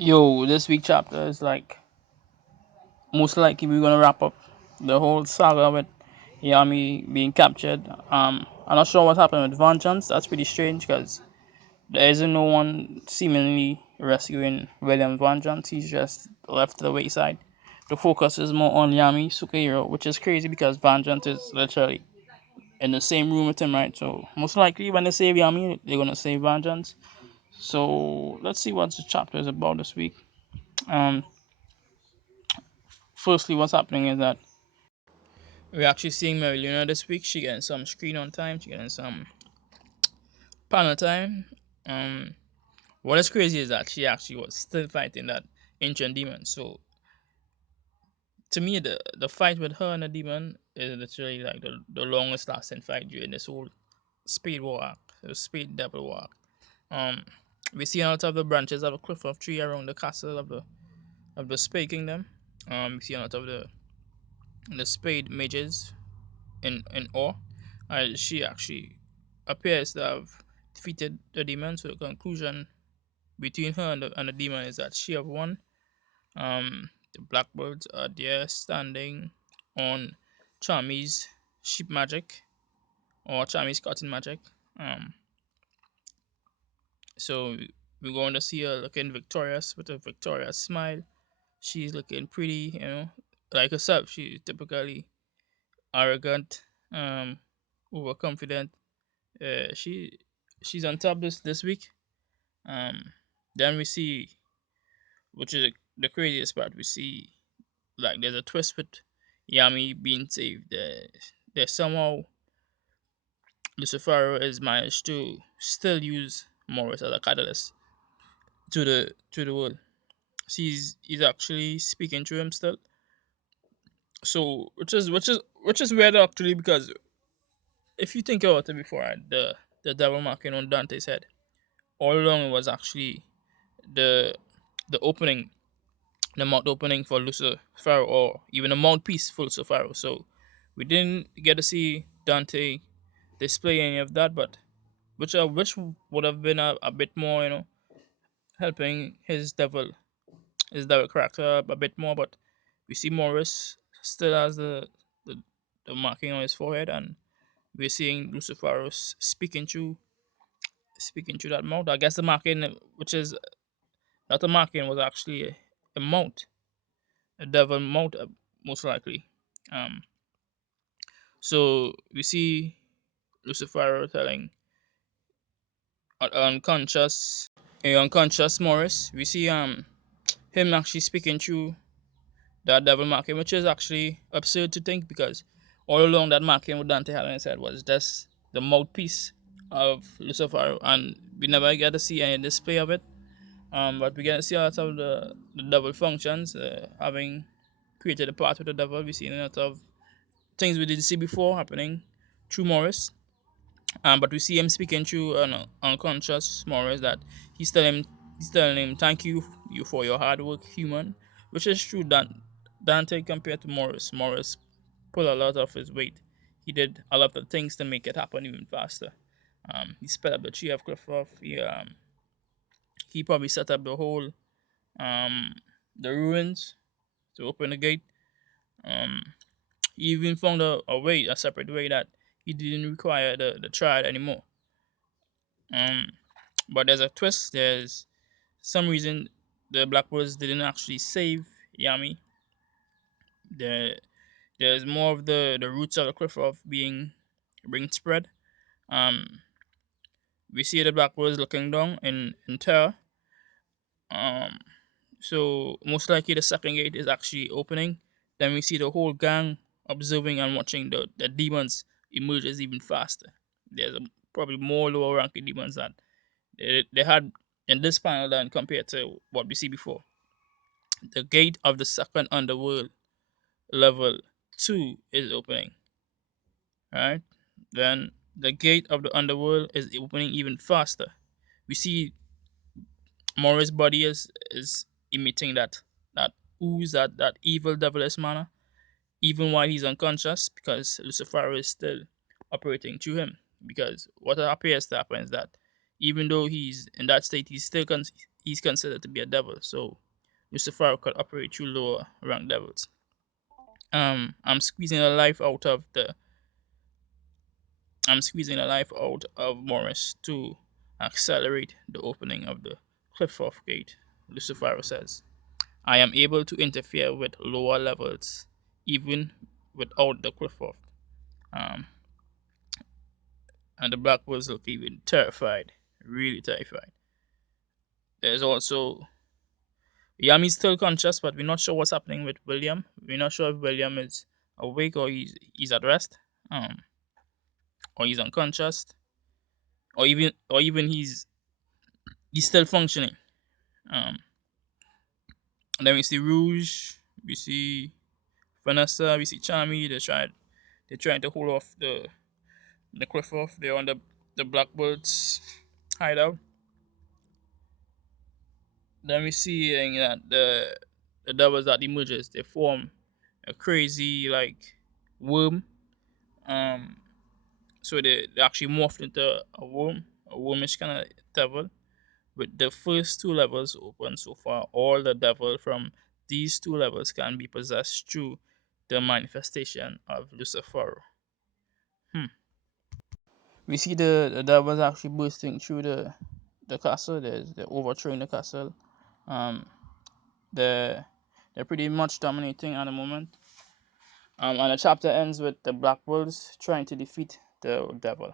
Yo, this week chapter is like most likely we're gonna wrap up the whole saga with Yami being captured. I'm not sure what happened with Vengeance. That's pretty strange because there isn't no one seemingly rescuing William Vengeance. He's just left to the wayside. The focus is more on Yami Sukehiro, which is crazy because Vengeance is literally in the same room with him, right? So most likely when they save Yami, they're gonna save Vengeance. So let's see what the chapter is about this week. Um, Firstly, what's happening is that we're actually seeing Mereoleona this week. She getting some screen on time. She getting some panel time. Um, what is crazy is that she actually was still fighting that ancient demon. So to me, the fight with her and the demon is literally like the longest lasting fight during this whole speed war arc, the speed devil war arc. Um, we see a lot of the branches of a cliff of tree around the castle of the Spade Kingdom. We see a lot of the Spade mages in awe. She actually appears to have defeated the demon. So the conclusion between her and the demon is that she have won. The blackbirds are there standing on Charmy's sheep magic or Charmy's cotton magic. Um, so we're going to see her looking victorious with a victorious smile. She's looking pretty, like herself. She's typically arrogant, overconfident. Uh, she she's on top this week. Um, then we see, which is the craziest part. We see like there's a twist with Yami being saved. There's somehow Lucifero has managed to still use Morris as a catalyst to the world. He's actually speaking to him still. So which is weird actually because if you think about it before, right, the devil marking on Dante's head all along it was actually the the opening, the mouth opening for Lucifer, or even a mouthpiece for Lucifer. So we didn't get to see Dante display any of that, but which would have been a bit more, helping his devil character a bit more. But we see Morris still has the marking on his forehead, and we're seeing Lucifer speaking through that mouth. I guess the marking, which is not a marking, was actually a mouth, a devil mouth, most likely. Um, so we see Lucifer telling an unconscious Morris. We see him actually speaking through that devil marking, which is actually absurd to think because all along that marking what Dante had on his head was just the mouthpiece of Lucifer, and we never get to see any display of it. But we get to see a lot of the devil functions, having created a path with the devil. We see a lot of things we didn't see before happening through Morris. But we see him speaking through an unconscious Morris that he's telling him thank you for your hard work, human, which is true that Dante compared to Morris. Morris pulled a lot of his weight. He did a lot of things to make it happen even faster. He sped up the tree of Cliff. He probably set up the whole um the ruins to open the gate. Um, he even found a separate way that he didn't require the triad anymore. Um, but there's a twist. There's some reason the Blackbirds didn't actually save Yami. There, there's more of the roots of the cliff of being spread. Um, we see the Blackbirds looking down in terror. Um, so most likely the second gate is actually opening. Then we see the whole gang observing and watching the demons emerges even faster. There's probably more lower ranking demons that they had in this panel than compared to what we see before. The gate of the second underworld level 2 is opening. Right? Then the gate of the underworld is opening even faster. We see Morris' body is emitting that ooze, that evil devilish manner, even while he's unconscious, because Lucifer is still operating through him. Because what appears to happen is that even though he's in that state, he's considered to be a devil. So Lucifer could operate through lower rank devils. I'm squeezing the life out of the I'm squeezing the life out of Morris to accelerate the opening of the Cliff-off gate. Lucifer says, I am able to interfere with lower levels even without the Cliff-off. Um, and the Blackbirds look even terrified, really terrified. There's also Yam is still conscious, but we're not sure what's happening with William. We're not sure if William is awake or he's at rest, or he's unconscious, or even he's still functioning. Um, and then we see Rouge, we see Vanessa, we see Charmy. They're trying to hold off the cliff off. They're on the Blackbirds hideout. Then we see that the devils that emerges, they form a crazy like worm. Um, so they actually morphed into a wormish kind of devil. With the first two levels open so far, all the devil from these two levels can be possessed through the manifestation of Lucifer. Hmm. We see the devils actually bursting through the castle. They're overthrowing the castle. Um, they're they're pretty much dominating at the moment. And the chapter ends with the Black Wolves trying to defeat the devil.